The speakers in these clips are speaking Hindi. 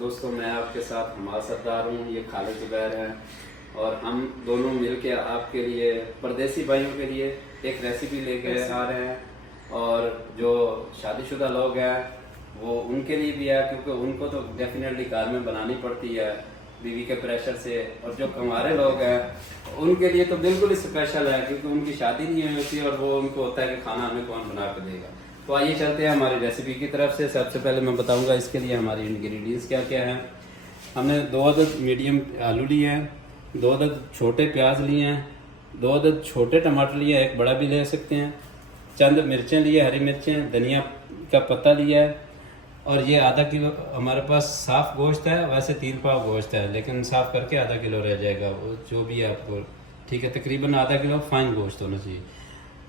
दोस्तों, मैं आपके साथ हमारा सरदार हूँ, ये खालिद ज़ुबैर हैं और हम दोनों मिलके आपके लिए परदेसी भाइयों के लिए एक रेसिपी लेके आ रहे हैं। और जो शादीशुदा लोग हैं वो उनके लिए भी है, क्योंकि उनको तो डेफिनेटली घर में बनानी पड़ती है बीवी के प्रेशर से। और जो कमारे लोग हैं उनके लिए तो बिल्कुल स्पेशल है, क्योंकि उनकी शादी नहीं हुई होती और वो उनको होता है कि खाना हमें कौन बना के देगा। तो आइए चलते हैं हमारी रेसिपी की तरफ से। सबसे पहले मैं बताऊंगा इसके लिए हमारी इंग्रेडिएंट्स क्या क्या हैं। हमने 2 अदद मीडियम आलू लिए हैं, 2 अदद छोटे प्याज लिए हैं, 2 अदद छोटे टमाटर लिए हैं, एक बड़ा भी ले सकते हैं, चंद मिर्चें लिए, हरी मिर्चें, धनिया का पत्ता लिया है, और ये आधा किलो हमारे पास साफ़ गोश्त है। वैसे 3 पाव गोश्त है, लेकिन साफ़ करके आधा किलो रह जाएगा, वो जो भी है आपको ठीक है। तकरीबन आधा किलो फाइन गोश्त होना चाहिए।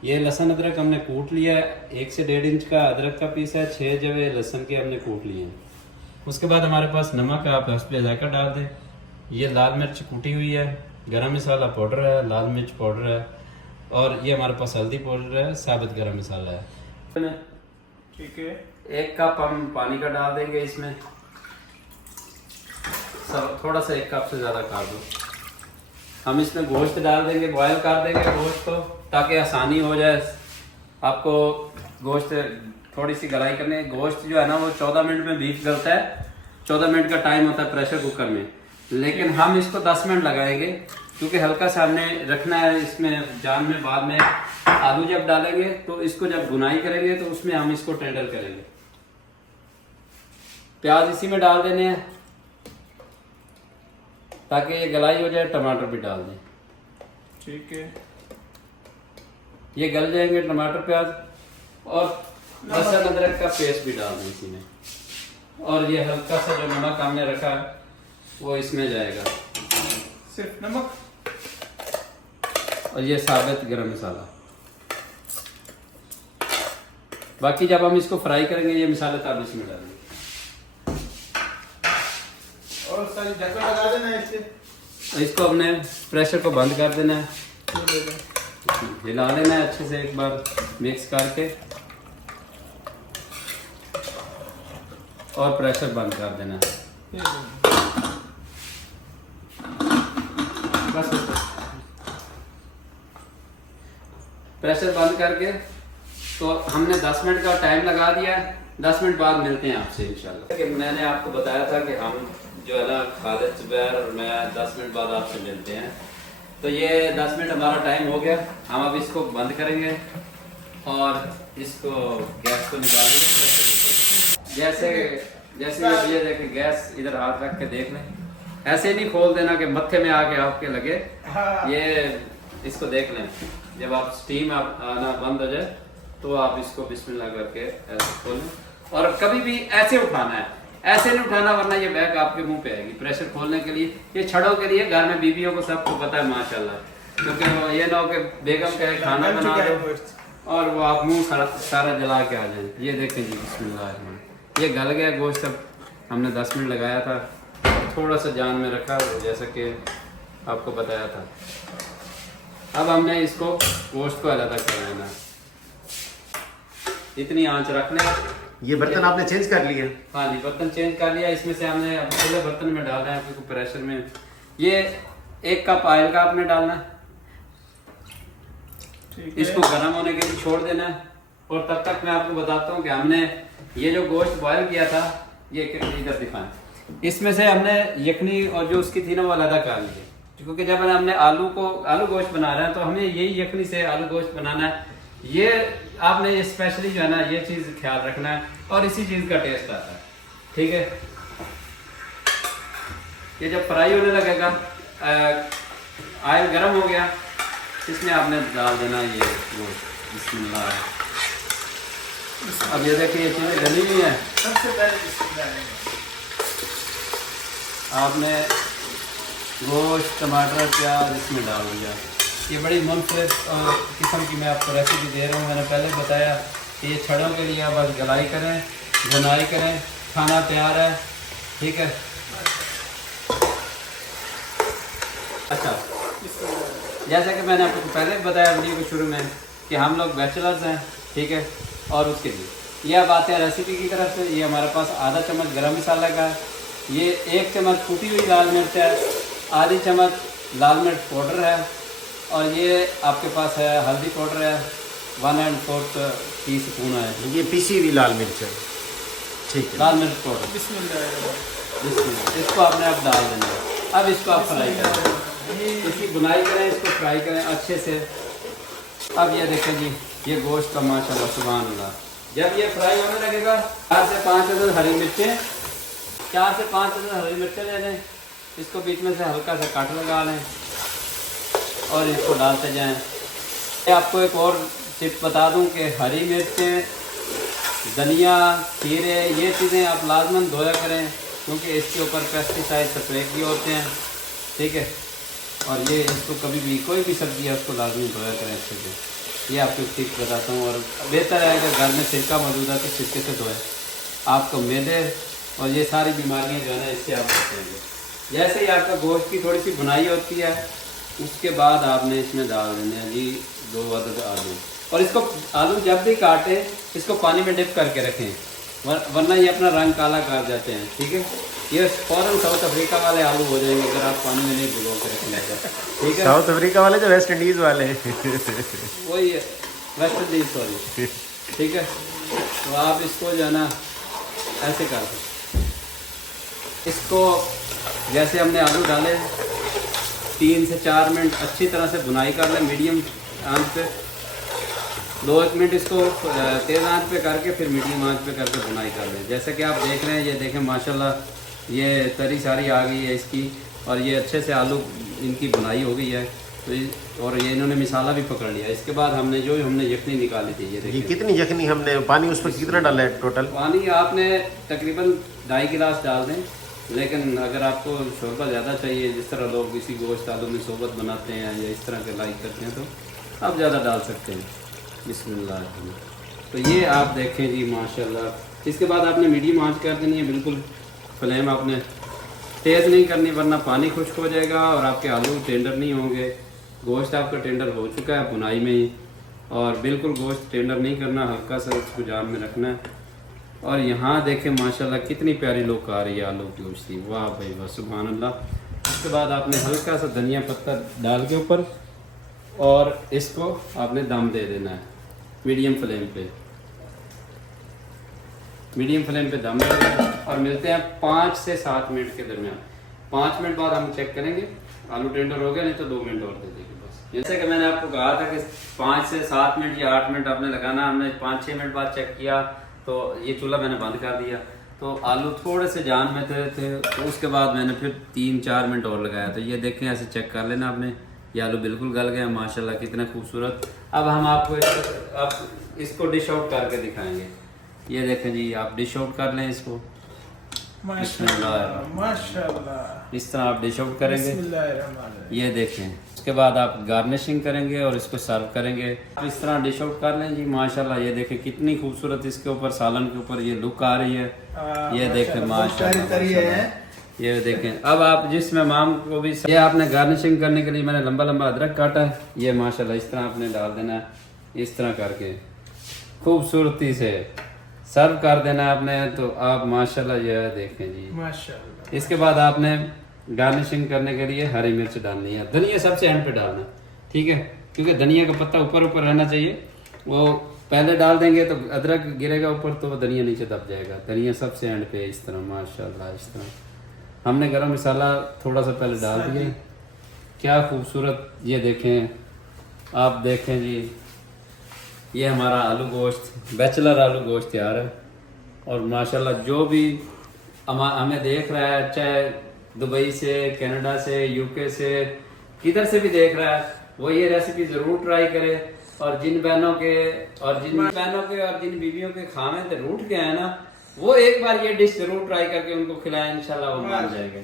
ये लहसुन अदरक हमने कूट लिया है, 1 से 1.5 इंच का अदरक का पीस है, 6 जवे लहसुन के हमने कूट लिए हैं। उसके बाद हमारे पास नमक है, आप उस पर जायका डाल दें। ये लाल मिर्च कूटी हुई है, गरम मसाला पाउडर है, लाल मिर्च पाउडर है, और ये हमारे पास हल्दी पाउडर है, साबुत गरम मसाला है। ठीक है, 1 कप हम पानी का डाल देंगे इसमें, सब थोड़ा सा 1 कप से ज़्यादा कर दो। हम इसमें गोश्त डाल देंगे, बॉयल कर देंगे गोश्त को, ताकि आसानी हो जाए आपको गोश्त थोड़ी सी गलाई करने। गोश्त जो है ना वो 14 मिनट में बीफ गलता है, 14 मिनट का टाइम होता है प्रेशर कुकर में, लेकिन हम इसको 10 मिनट लगाएंगे, क्योंकि हल्का सा हमने रखना है इसमें जान में। बाद में आलू जब डालेंगे तो इसको जब भुनाई करेंगे तो उसमें हम इसको टेंडर करेंगे। प्याज इसी में डाल देने हैं ताकि ये गलाई हो जाए। टमाटर भी डाल दें, ठीक है, ये गल जाएंगे टमाटर प्याज, और लहसुन अदरक का पेस्ट भी डाल दें इसी में। और ये हल्का सा जो नमक हमने रखा है वो इसमें जाएगा, सिर्फ नमक, और ये साबुत गरम मसाला। बाकी जब हम इसको फ्राई करेंगे ये मसाले तब इसमें डालेंगे। और सारी ढक्कन लगा देना है इससे। इसको हमने प्रेशर को बंद कर देना है, हिला लेना है अच्छे से, एक बार मिक्स करके और प्रेशर बंद कर देना है। बस प्रेशर बंद करके तो हमने 10 मिनट का टाइम लगा दिया है। 10 मिनट बाद मिलते हैं आपसे इंशाल्लाह। कि मैंने आपको बताया था कि हम जो है ना खालिद ज़ुबैर और मैं 10 मिनट बाद आपसे मिलते हैं। तो ये 10 मिनट हमारा टाइम हो गया। हम अब इसको बंद करेंगे और इसको गैस को निकालेंगे। जैसे ये देखें, गैस इधर हाथ रख के देख लें, ऐसे नहीं खोल देना कि मत्थे में आके आपके लगे। ये इसको देख लें, जब आप स्टीम आना बंद हो जाए तो आप इसको बिस्मिल्लाह करके ऐसे खोलें। और कभी भी ऐसे उठाना है, ऐसे नहीं उठाना, वरना ये बैग आपके मुंह पे आएगी। प्रेशर खोलने के लिए, ये छड़ों के लिए, घर में बीवियों को सबको पता है माशाल्लाह, क्योंकि ये ना हो कि बेगम के खाना बना दो और वो आप मुंह सारा जला के आ जाए। ये देखें जी, बिस्मिल्लाह, ये गल गया गोश्त। अब हमने 10 मिनट लगाया था, थोड़ा सा जान में रखा जैसा कि आपको बताया था। अब हमने इसको गोश्त को अलग कर लेना, इतनी आंच रखने। ये बर्तन आपने चेंज कर लिए? हाँ जी, बर्तन चेंज कर लिया। इसमें से हमने अब खुले बर्तन में डालना है, क्योंकि प्रेशर में ये 1 कप ऑयल का आपने डालना है। इसको गर्म होने के लिए छोड़ देना है। और तब तक मैं आपको बताता हूँ कि हमने ये जो गोश्त बॉयल किया था, ये इधर दिखाएं, इसमें से हमने यखनी और जो उसकी थी ना वो अलग कर ली, क्योंकि जब हमने आलू गोश्त बना रहे हैं तो हमें यही यखनी से आलू गोश्त बनाना है। ये आपने ये स्पेशली जो है ना ये चीज़ ख्याल रखना है, और इसी चीज़ का टेस्ट आता है, ठीक है। ये जब फ्राई होने लगेगा, ऑयल गर्म हो गया, इसमें आपने डाल देना ये गोश्त। बिस्मिल्लाह। अब ये देखिए ये चीज़ें गली हुई हैं। सबसे पहले आपने गोश्त, टमाटर, प्याज इसमें डाल दिया। ये बड़ी मुनफरद किस्म की मैं आपको रेसिपी दे रहा हूँ। मैंने पहले बताया कि ये छड़ों के लिए बस गलाई करें, भुनाई करें, खाना तैयार है, ठीक है। अच्छा, जैसा कि मैंने आपको पहले बताया वीडियो के शुरू में कि हम लोग बैचलर्स हैं, ठीक है। और उसके लिए ये अब आते हैं रेसिपी की तरफ से। ये हमारे पास आधा चम्मच गरम मसाला का है, ये 1 चम्मच कुटी हुई लाल मिर्च है, आधी चम्मच लाल मिर्च पाउडर है, और ये आपके पास है हल्दी पाउडर है 1¼ टीस्पून है। ये पिसी हुई लाल मिर्च है, ठीक है। लाल मिर्च पाउडर इसको आपने अब डाल देना है। अब इसको आप फ्राई करें, इसकी बुनाई करें, इसको फ्राई करें अच्छे से। अब ये देखें जी, ये गोश्त का माशाल्लाह सुभान अल्लाह, जब ये फ्राई होने लगेगा 4 से 5 अदद हरी मिर्चें, 4 से 5 अदद हरी मिर्चें ले लें, इसको बीच में से हल्का सा काट लगा लें और इसको डालते जाएं। ये आपको एक और टिप बता दूं कि हरी मिर्चें, धनिया, खीरे, ये चीज़ें आप लाजमन धोया करें, क्योंकि इसके ऊपर पेस्टिसाइड स्प्रे किए होते हैं, ठीक है। और ये इसको कभी भी कोई भी सब्जी है उसको लाजमी धोया करें अच्छे से। ये आपको टिप बताता हूँ। और बेहतर है अगर घर में सिरका मौजूद है तो सिरके से धोएं, आपको मैदे और ये सारी बीमारियाँ जो है ना इससे आप बचेंगे। जैसे ही आपका गोश्त की थोड़ी सी बुनाई होती है, उसके बाद आपने इसमें डाल देने हैं जी 2 अदद आलू। और इसको आलू जब भी काटें इसको पानी में डिप करके रखें, वरना ये अपना रंग काला कर जाते हैं, ठीक है। ये फ़ौरन साउथ अफ्रीका वाले आलू हो जाएंगे अगर आप पानी में नहीं भिगो के रखेंगे, ठीक है। साउथ अफ्रीका वाले जो वेस्ट इंडीज़ वाले वही है, वेस्ट इंडीज, सॉरी, ठीक है। तो आप इसको जो है ना ऐसे कर दें, इसको जैसे हमने आलू डाले 3 से 4 मिनट अच्छी तरह से बुनाई कर लें मीडियम आंच पे। 2-1 मिनट इसको तेज़ आंच पे करके फिर मीडियम आंच पे करके बुनाई कर लें। जैसे कि आप देख रहे हैं, ये देखें माशाल्लाह ये तरी सारी आ गई है इसकी, और ये अच्छे से आलू इनकी बुनाई हो गई है। तो और ये इन्होंने मिसाला भी पकड़ लिया। इसके बाद हमने यखनी निकाली थी, ये देखिए कितनी यखनी हमने, पानी उस पर कितना डाला है टोटल? पानी आपने तकरीबन 2.5 गिलास डाल दें, लेकिन अगर आपको शोरबा ज़्यादा चाहिए, जिस तरह लोग किसी गोश्त आलू में शोरबत बनाते हैं या इस तरह के लाइक करते हैं, तो आप ज़्यादा डाल सकते हैं। बिस्मिल्लाह। तो ये आप देखें जी माशाल्लाह। इसके बाद आपने मीडियम आंच कर देनी है, बिल्कुल फ्लेम आपने तेज़ नहीं करनी, वरना पानी खुश्क हो जाएगा और आपके आलू टेंडर नहीं होंगे। गोश्त आपका टेंडर हो चुका है बुनाई में ही, और बिल्कुल गोश्त टेंडर नहीं करना, हल्का सा उसको जान में रखना है। और यहाँ देखें माशाल्लाह कितनी प्यारी लुक आ रही है आलू की गोश्त की, वाह भाई वाह, सुभान अल्लाह। उसके बाद आपने हल्का सा धनिया पत्ता डाल के ऊपर, और इसको आपने दम दे देना है मीडियम फ्लेम पे। मीडियम फ्लेम पे दम दे देना, और मिलते हैं 5 से 7 मिनट के दरमियान। 5 मिनट बाद हम चेक करेंगे आलू टेंडर हो गया, नहीं तो 2 मिनट और दे देंगे बस। जैसे कि मैंने आपको कहा था कि 5 से 7 मिनट या 8 मिनट आपने लगाना। हमने 5-6 मिनट बाद चेक किया तो ये चूल्हा मैंने बंद कर दिया, तो आलू थोड़े से जान में थे। तो उसके बाद मैंने फिर 3-4 मिनट और लगाया। तो ये देखें, ऐसे चेक कर लेना आपने, ये आलू बिल्कुल गल गया माशाल्लाह, कितना खूबसूरत। अब हम आपको इसको डिश आउट करके दिखाएंगे। ये देखें जी, आप डिश आउट कर लें इसको, माशाल्लाह। इस तरह आप डिश आउट करेंगे। ये देखें, उसके बाद आप गार्निशिंग करेंगे और इसको सर्व करेंगे। इस तरह डिश आउट कर लें जी माशाल्लाह। ये देखें कितनी खूबसूरत इसके ऊपर सालन के ऊपर ये लुक आ रही है। ये देखें माशाल्लाह, ये देखें। अब आप जिस मेहमान को भी, ये आपने गार्निशिंग करने के लिए मैंने लंबा लंबा अदरक काटा है, ये माशाल्लाह इस तरह आपने डाल देना है, इस तरह करके खूबसूरती से सर्व कर देना है आपने। तो आप माशाल्लाह ये देखें जी माशाल्लाह। इसके बाद आपने गार्निशिंग करने के लिए हरी मिर्च डालनी है, धनिया सबसे एंड पे डालना, ठीक है, क्योंकि धनिया का पत्ता ऊपर ऊपर रहना चाहिए। वो पहले डाल देंगे तो अदरक गिरेगा ऊपर, तो वो धनिया नीचे दब जाएगा। धनिया सबसे एंड पे इस तरह माशाल्लाह। इस तरह हमने गरम मसाला थोड़ा सा पहले डाल दिया, क्या खूबसूरत। ये देखें, आप देखें जी, ये हमारा आलू गोश्त, बैचलर आलू गोश्त तैयार है। और माशाल्लाह जो भी हमें देख रहा है, चाहे दुबई से, कनाडा से, यूके से, किधर से भी देख रहा है, वो ये रेसिपी ज़रूर ट्राई करे। और जिन बहनों के और जिन बीवियों के खामे से रूठ गए हैं ना, वो एक बार ये डिश ज़रूर ट्राई करके उनको खिलाएं, इंशाल्लाह वो मान जाएंगे।